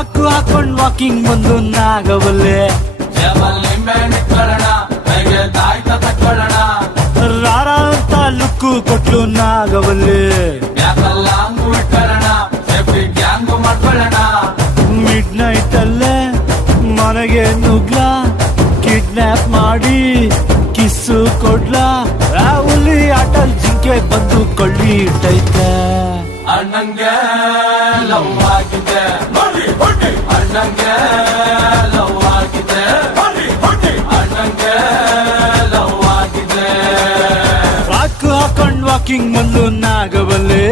frock ಹಾಕೊಂಡ್ walking ಬಂದು ನಾಗವಲ್ಲೆ ರಾರ ಅಂತ ಲುಕ್ಕು ಕೊಟ್ಲು ನಾಗವಲ್ಲೆ ಮಿಡ್ ನೈಟ್ ಅಲ್ಲೇ ಮನೆಗೆ ನುಗ್ಲಾ ಕಿಡ್ನಾಪ್ ಮಾಡಿ ಕಿಸ್ಸು ಕೊಡ್ಲಾ ಆ ಹುಲಿ ಆಟಲ್ ಜಿಂಕೆ ಬಂದು ಕೊಳ್ಳಿ ಇಟ್ಟೈತೆ ಅಣ್ಣಂಗೆ ಲವ್ ಆಗಿದೆ ಅಣ್ಣಂಗೆ ಲವ್ ಆಗಿದೆ ಅಣ್ಣಂಗೆ ಲವ್ ಆಗಿದೆ ಫ್ರಾಕ್ ಹಾಕೊಂಡ್ ವಾಕಿಂಗ್ ಬಂದು ನಾಗವಲ್ಲೆ